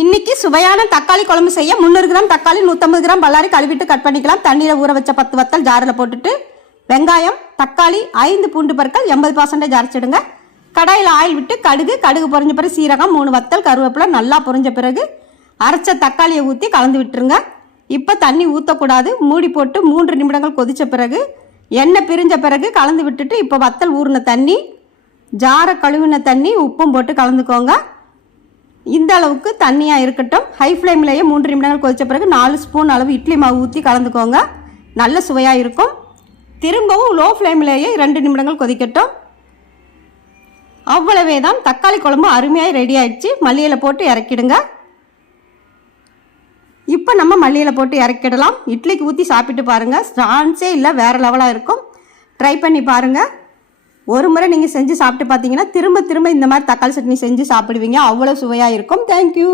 இன்னைக்கு சுவையான தக்காளி குழம்பு செய்ய 300 கிராம் தக்காளி 150 கிராம் பல்லாரி கழுவிட்டு கட் பண்ணிக்கலாம். தண்ணியில் ஊற வச்ச 10 வத்தல் ஜாரில் போட்டுட்டு வெங்காயம் தக்காளி 5 பூண்டு பற்கள் 80% அரைச்சிடுங்க. கடாயில் ஆயில் விட்டு கடுகு பொரிஞ்ச பிறகு சீரகம் 3 வத்தல் கருவேப்பிலை நல்லா பொரிஞ்ச பிறகு அரைச்ச தக்காளியை ஊற்றி கலந்து விட்டுருங்க. இப்போ தண்ணி ஊற்றக்கூடாது. மூடி போட்டு 3 நிமிடங்கள் கொதித்த பிறகு எண்ணெய் பிரிஞ்ச பிறகு கலந்து விட்டுட்டு இப்போ வத்தல் ஊறின தண்ணி ஜாரை கழுவின தண்ணி உப்பும் போட்டு கலந்துக்கோங்க. இந்த அளவுக்கு தண்ணியாக இருக்கட்டும். ஹை ஃப்ளேம்லேயே 3 நிமிடங்கள் கொதித்த பிறகு 4 ஸ்பூன் அளவு இட்லி மாவு ஊற்றி கலந்துக்கோங்க. நல்ல சுவையாக இருக்கும். திரும்பவும் லோ ஃப்ளேம்லேயே 2 நிமிடங்கள் கொதிக்கட்டும். அவ்வளவே தான், தக்காளி குழம்பு அருமையாக ரெடி ஆயிடுச்சு. மல்லியில் போட்டு இறக்கிடுங்க. இப்போ நம்ம மல்லியில் போட்டு இறக்கிடலாம். இட்லிக்கு ஊற்றி சாப்பிட்டு பாருங்கள். சான்ஸே இல்லை, வேறு லெவலாக இருக்கும். ட்ரை பண்ணி பாருங்கள். ஒரு முறை நீங்கள் செஞ்சு சாப்பிட்டு பார்த்தீங்கன்னா திரும்ப இந்த மாதிரி தக்காளி சட்னி செஞ்சு சாப்பிடுவீங்க. அவ்வளோ சுவையாக இருக்கும். தேங்க்யூ.